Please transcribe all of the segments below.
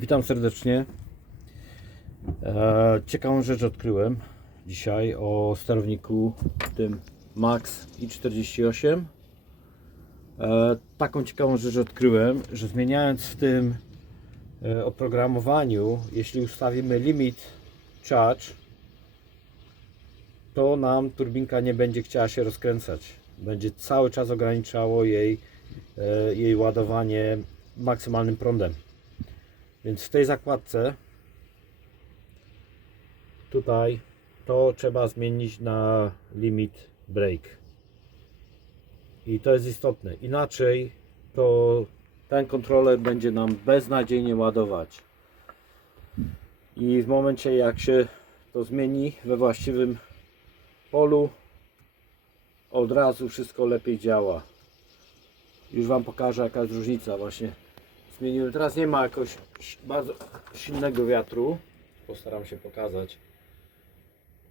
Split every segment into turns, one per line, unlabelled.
Witam serdecznie. E, ciekawą rzecz odkryłem dzisiaj o sterowniku tym Max i48. E, taką ciekawą rzecz odkryłem, że zmieniając w tym e, oprogramowaniu, jeśli ustawimy limit charge, to nam turbinka nie będzie chciała się rozkręcać. Będzie cały czas ograniczało jej, jej ładowanie maksymalnym prądem. Więc w tej zakładce tutaj to trzeba zmienić na limit break. I to jest istotne. Inaczej to ten kontroler będzie nam beznadziejnie ładować. I w momencie jak się to zmieni we właściwym polu, od razu wszystko lepiej działa. Już Wam pokażę jaka jest różnica właśnie zmieniłem. Teraz nie ma jakoś bardzo silnego wiatru. Postaram się pokazać.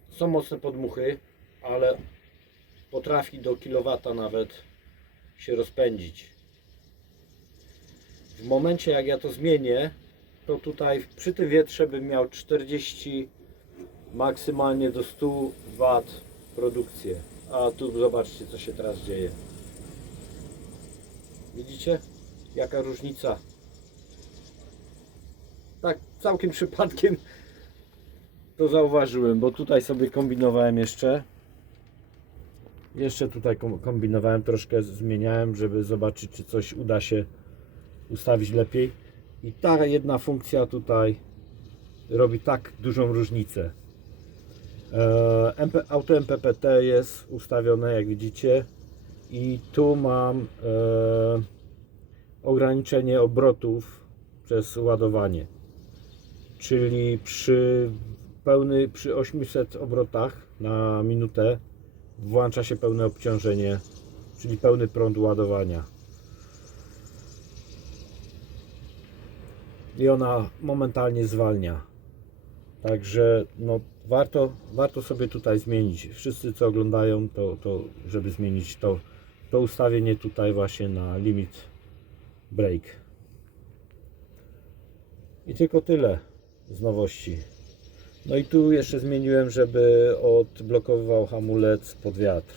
Są mocne podmuchy, ale potrafi do kilowata nawet się rozpędzić. W momencie jak ja to zmienię, to tutaj przy tym wietrze bym miał 40 maksymalnie do 100 W produkcję. A tu zobaczcie co się teraz dzieje. Widzicie? Jaka różnica. Tak, całkiem przypadkiem to zauważyłem, bo tutaj sobie kombinowałem jeszcze. Jeszcze tutaj kom- kombinowałem, troszkę zmieniałem, żeby zobaczyć, czy coś uda się ustawić lepiej. I ta jedna funkcja tutaj robi tak dużą różnicę. E, auto MPPT jest ustawione, jak widzicie, i tu mam e, ograniczenie obrotów przez ładowanie. Czyli przy pełny, przy 800 obrotach na minutę włącza się pełne obciążenie, czyli pełny prąd ładowania. I ona momentalnie zwalnia. Także no, warto, warto sobie tutaj zmienić. Wszyscy co oglądają, to, to żeby zmienić to, to ustawienie tutaj właśnie na limit break. I tylko tyle z nowości. No i tu jeszcze zmieniłem, żeby odblokowywał hamulec pod wiatr.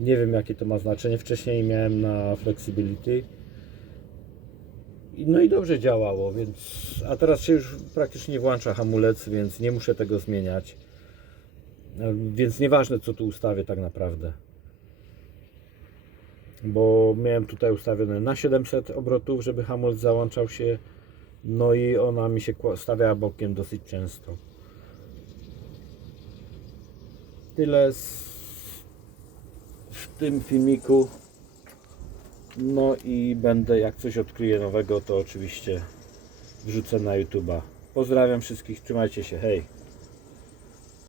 Nie wiem jakie to ma znaczenie. Wcześniej miałem na flexibility. No i dobrze działało, więc a teraz się już praktycznie włącza hamulec, więc nie muszę tego zmieniać. E, Więc nieważne co tu ustawię tak naprawdę bo miałem tutaj ustawione na 700 obrotów, żeby hamulec załączał się. No i ona mi się stawiała bokiem dosyć często. Tyle z, w tym filmiku. No i będę, jak coś odkryję nowego, to oczywiście wrzucę na YouTube'a. Pozdrawiam wszystkich, trzymajcie się, hej!